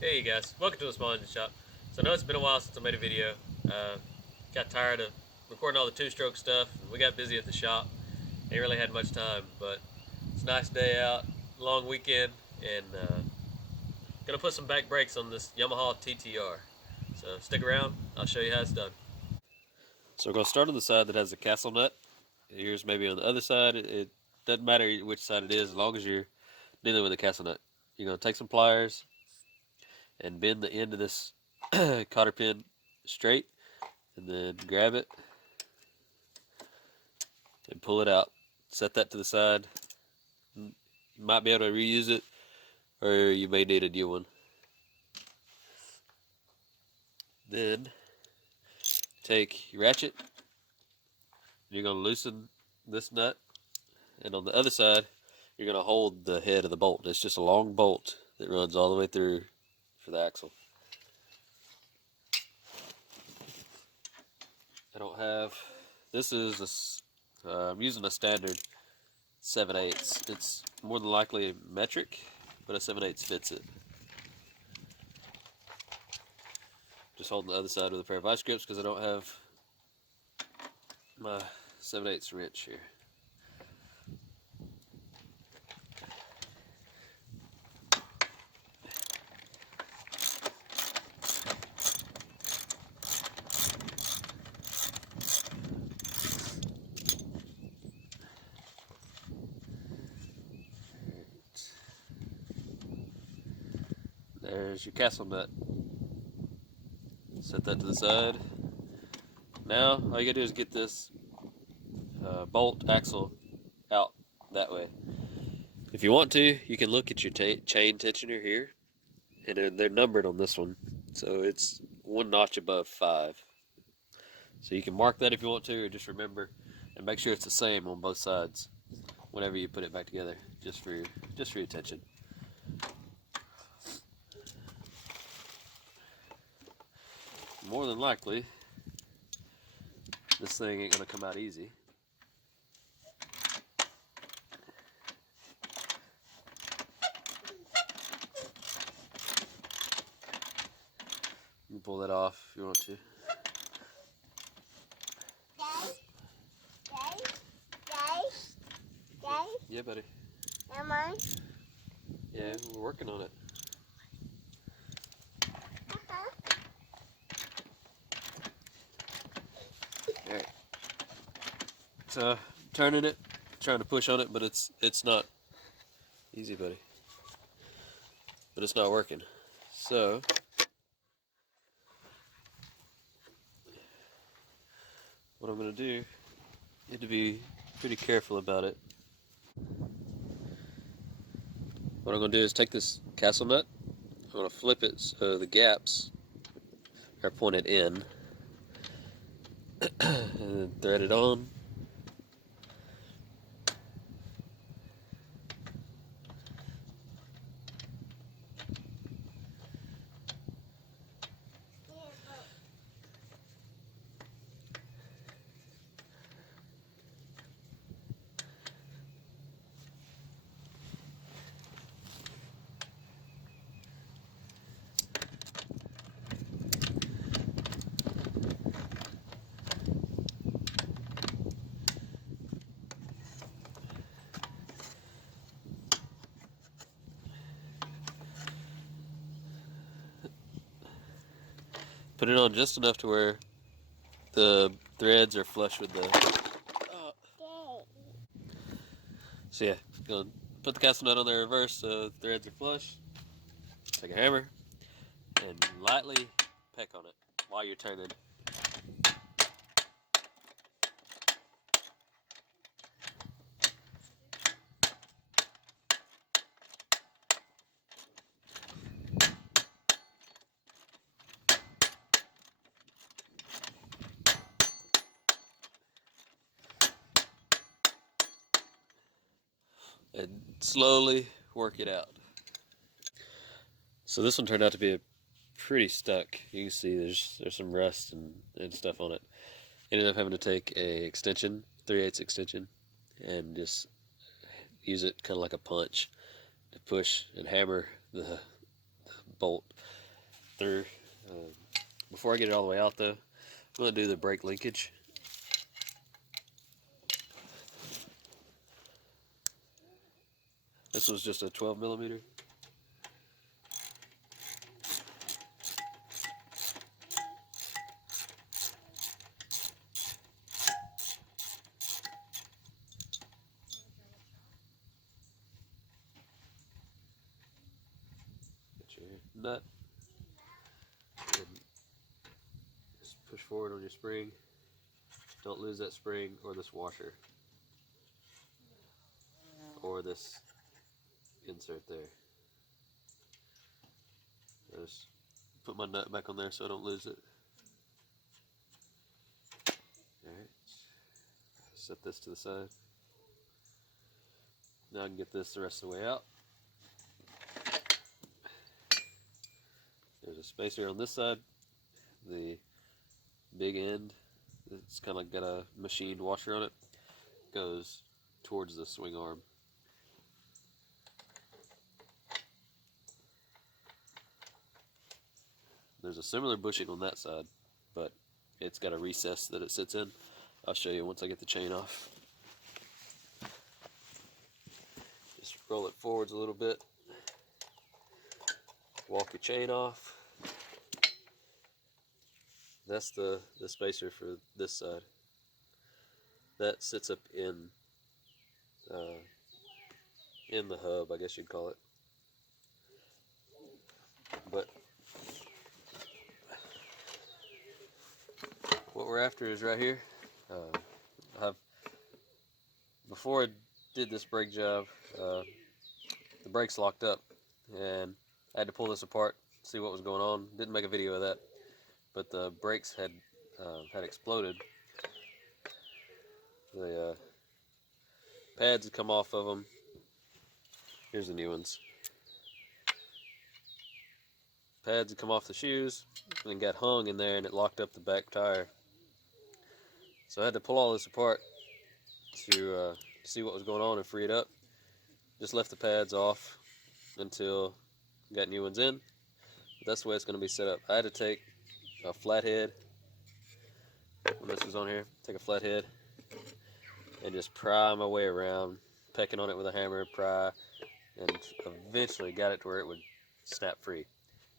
Hey guys, welcome to the Small Engine Shop. So I know it's been a while since I made a video. Got tired of recording all the two-stroke stuff. We got busy at the shop. Ain't really had much time, but it's a nice day out, long weekend, and gonna put some back brakes on this Yamaha TTR. So stick around, I'll show you how it's done. So we're gonna start on the side that has the castle nut. Yours maybe on the other side. It doesn't matter which side it is, as long as you're dealing with the castle nut. You're gonna take some pliers and bend the end of this cotter pin straight, and then grab it and pull it out. Set that to the side. You might be able to reuse it, or you may need a new one. Then take your ratchet. You're going to loosen this nut, and on the other side, you're going to hold the head of the bolt. It's just a long bolt that runs all the way through for the axle. I don't have. This is I'm using a standard 7/8. It's more than likely metric, but a 7/8 fits it. Just holding the other side with a pair of vice grips because I don't have my 7/8 wrench here. There's your castle nut. Set that to the side. Now all you gotta do is get this bolt axle out that way. If you want to, you can look at your chain tensioner here, and they're numbered on this one, so it's one notch above 5. So you can mark that if you want to, or just remember and make sure it's the same on both sides whenever you put it back together, just for your attention. More than likely, this thing ain't gonna come out easy. You can pull that off if you want to. Yeah, buddy. Am I? Yeah, we're working on it. Alright. So, turning it, trying to push on it, but it's not easy, buddy. But it's not working. So, what I'm going to do, you have to be pretty careful about it. What I'm going to do is take this castle nut, I'm going to flip it so the gaps are pointed in, and then thread it on. Put it on just enough to where the threads are flush with the. So yeah, gonna put the castle nut on there reverse so the threads are flush. Take a hammer and lightly peck on it while you're turning. And slowly work it out. So this one turned out to be pretty stuck. You can see there's some rust and stuff on it. Ended up having to take a extension, 3/8 extension, and just use it kind of like a punch to push and hammer the bolt after, before I get it all the way out though, I'm going to do the brake linkage. This was just a 12 millimeter. Get your nut. And just push forward on your spring. Don't lose that spring or this washer. Or this insert there. I just put my nut back on there so I don't lose it. Alright. Set this to the side. Now I can get this the rest of the way out. There's a spacer on this side. The big end, it's kind of got a machined washer on it, goes towards the swing arm. There's a similar bushing on that side, but it's got a recess that it sits in. I'll show you once I get the chain off. Just roll it forwards a little bit. Walk your chain off. That's the spacer for this side. That sits up in the hub, I guess you'd call it. But what we're after is right here. Before I did this brake job, the brakes locked up, and I had to pull this apart, see what was going on. Didn't make a video of that, but the brakes had exploded. The pads had come off of them. Here's the new ones. Pads had come off the shoes and got hung in there, and it locked up the back tire. So I had to pull all this apart to see what was going on and free it up. Just left the pads off until I got new ones in. But that's the way it's going to be set up. I had to take a flathead, when this was on here, take a flathead and just pry my way around, pecking on it with a hammer, pry, and eventually got it to where it would snap free.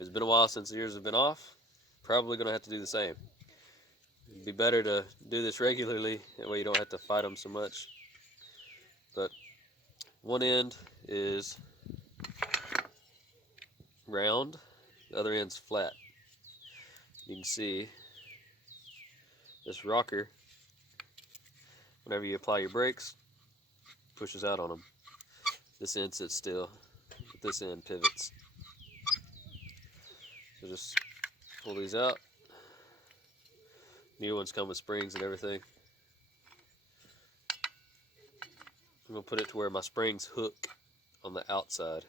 It's been a while since the ears have been off. Probably going to have to do the same. It'd be better to do this regularly, that way you don't have to fight them so much. But one end is round, the other end's flat. You can see this rocker, whenever you apply your brakes, pushes out on them. This end sits still, but this end pivots. So just pull these out. New ones come with springs and everything. I'm going to put it to where my springs hook on the outside.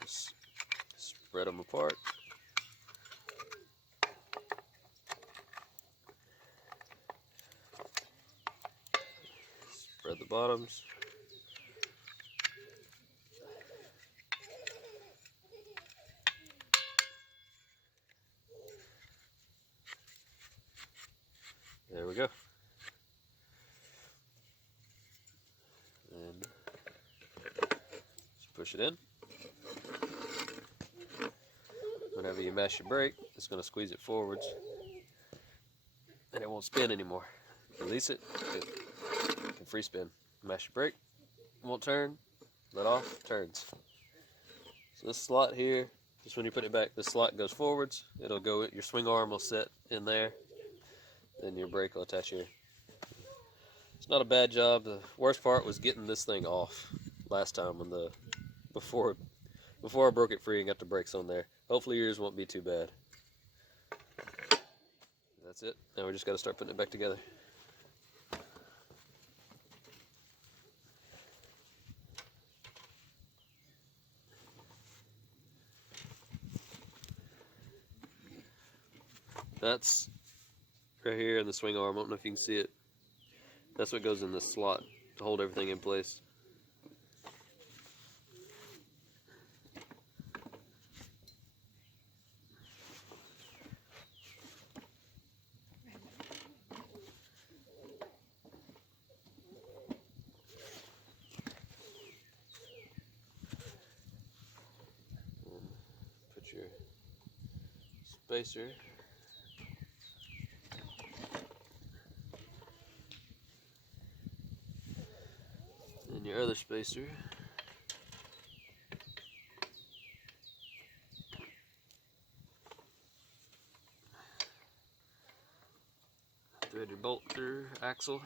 Just spread them apart. Spread the bottoms. There we go. And just push it in. Whenever you mash your brake, it's going to squeeze it forwards and it won't spin anymore. Release it, it can free spin. Mash your brake, it won't turn, let off, turns. So this slot here, just when you put it back, the slot goes forwards, it'll go, your swing arm will sit in there, then your brake will attach here. It's not a bad job. The worst part was getting this thing off last time when before I broke it free and got the brakes on there. Hopefully yours won't be too bad. That's it. Now we just got to start putting it back together. That's right here in the swing arm. I don't know if you can see it. That's what goes in this slot to hold everything in place. spacer. And your other spacer. Thread your bolt through axle.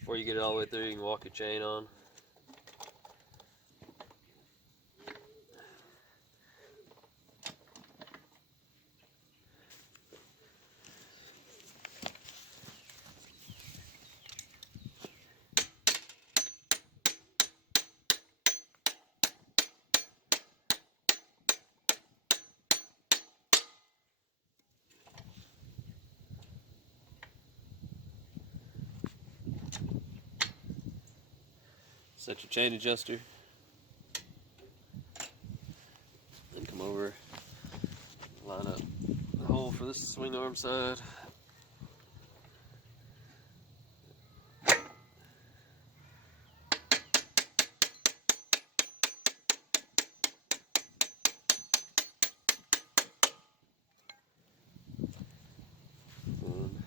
Before you get it all the way through, you can walk your chain on. Set your chain adjuster. Then come over, line up the hole for this swing arm side. And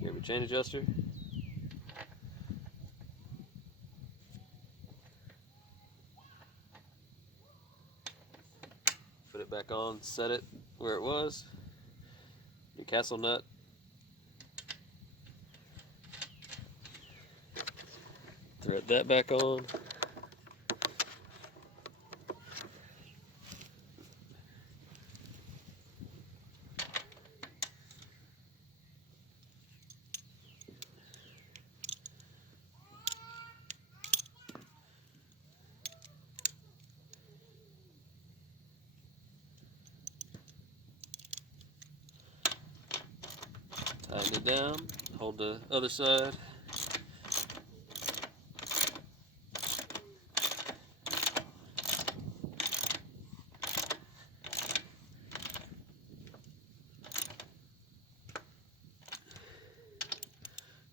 grab your chain adjuster. Put it back on, set it where it was. Your castle nut. Thread that back on. Tighten it down, hold the other side.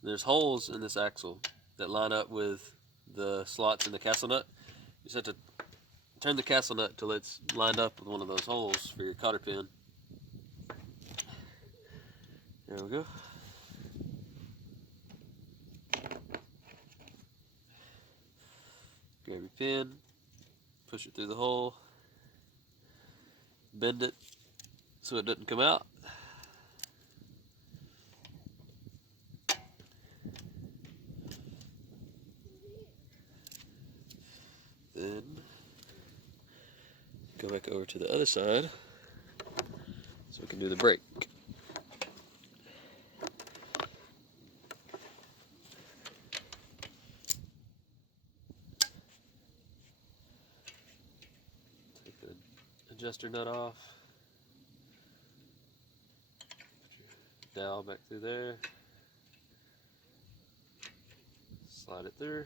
There's holes in this axle that line up with the slots in the castle nut. You just have to turn the castle nut till it's lined up with one of those holes for your cotter pin. There we go. Grab your pin, push it through the hole, bend it so it doesn't come out. Then go back over to the other side so we can do the brake. Take the adjuster nut off. Put your dowel back through there. Slide it through.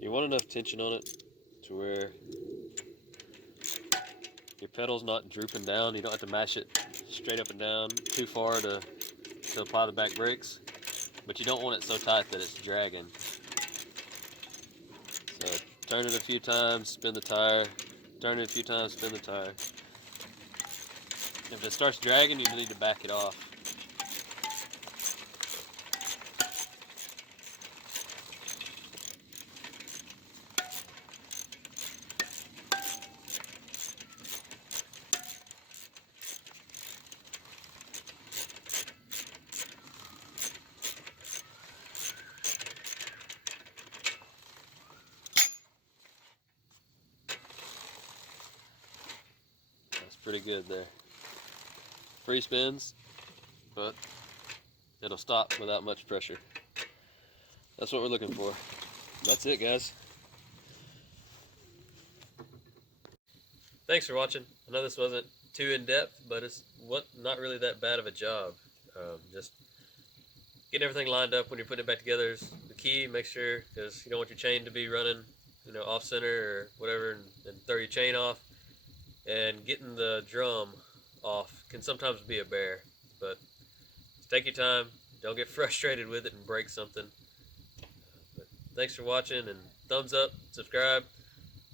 You want enough tension on it to where your pedal's not drooping down. You don't have to mash it straight up and down too far to apply the back brakes, but you don't want it so tight that it's dragging. So turn it a few times, spin the tire, turn it a few times, spin the tire. If it starts dragging, you need to back it off. That's pretty good there. Free spins, but it'll stop without much pressure. That's what we're looking for. That's it, guys. Thanks for watching. I know this wasn't too in-depth, but it's not really that bad of a job. Just getting everything lined up when you're putting it back together is the key. Make sure, because you don't want your chain to be running, off center or whatever, and throw your chain off. And getting the drum off can sometimes be a bear, but take your time. Don't get frustrated with it and break something. But thanks for watching, and thumbs up, subscribe,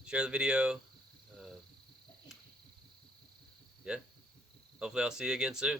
share the video. Yeah, hopefully I'll see you again soon.